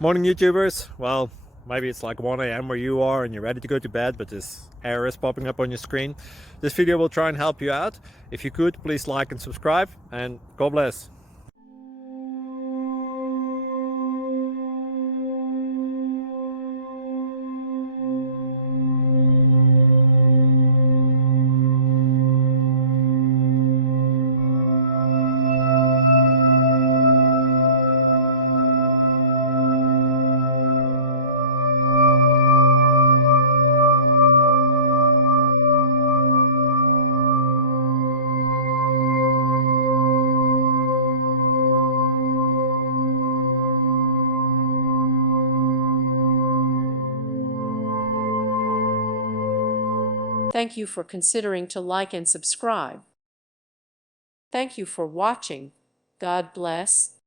Morning YouTubers. Well, maybe it's like 1 a.m. where you are and you're ready to go to bed, but this error is popping up on your screen. This video will try and help you out. If you could, please like and subscribe, and God bless. Thank you for considering to like and subscribe. Thank you for watching. God bless.